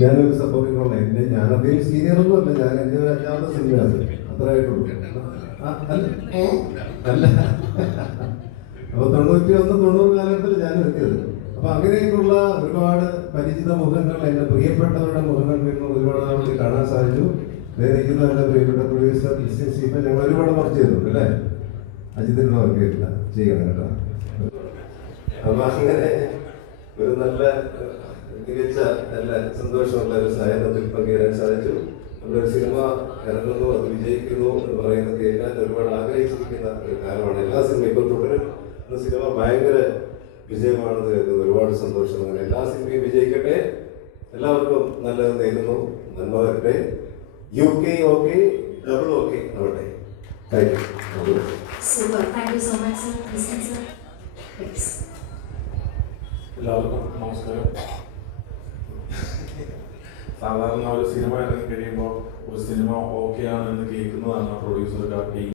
ഞാനൊരു supporting role. ഞാൻ അധികം സീനിയറൊന്നും അല്ല, ഞാൻ എൻ്റെ ഒരു 5ാമത്തെ സിനിമയാണ്, അത്രയായിട്ടുള്ളൂ. അല്ല അപ്പോൾ 91-90 കാലഘട്ടത്തിൽ ഞാൻ എത്തിയത്. അപ്പോൾ അങ്ങനെയൊക്കെയുള്ള ഒരുപാട് പരിചിത മുഖങ്ങൾ, എൻ്റെ പ്രിയപ്പെട്ടവരുടെ മുഖങ്ങൾ നിന്ന് ഒരുപാട് നാൾ കാണാൻ സാധിച്ചു. നിൽക്കുന്ന എൻ്റെ പ്രിയപ്പെട്ട പ്രൊഡ്യൂസർ ഇപ്പം ഞങ്ങൾ ഒരുപാട് വർക്ക് ചെയ്തിട്ടുണ്ട് അല്ലേ? അജിത്തിൻ്റെ വർക്ക് ചെയ്തില്ല, ചെയ്യണം കേട്ടോ. അപ്പം അങ്ങനെ ഒരു നല്ല മികച്ച നല്ല സന്തോഷമുള്ള ഒരു സായാഹ്നത്തിൽ പങ്കുചേരാൻ സാധിച്ചു. നമ്മളൊരു സിനിമ ഇറങ്ങുന്നു, അത് വിജയിക്കുന്നു എന്ന് പറയുന്നത് കേൾക്കാൻ ഒരുപാട് ആഗ്രഹിച്ചിരിക്കുന്ന ഒരു കാലമാണ്. എല്ലാ സിനിമയും ഇപ്പം തുടരും എന്ന സിനിമ ഭയങ്കര വിജയമാണെന്ന് കേൾക്കുന്നത് ഒരുപാട് സന്തോഷം. അങ്ങനെ എല്ലാ സിനിമയും വിജയിക്കട്ടെ, എല്ലാവർക്കും നല്ലത് നേരുന്നു. നന്മ വരട്ടെ. UK ഓക്കെ, ഡബിൾ ഓക്കെ ആവട്ടെ. Thank you. എല്ലാവർക്കും നമസ്കാരം. സാധാരണ ഒരു സിനിമ ഇറങ്ങി കഴിയുമ്പോൾ ഒരു സിനിമ ഓക്കെ ആണെന്ന് കേൾക്കുന്നതാണ് പ്രൊഡ്യൂസർക്ക്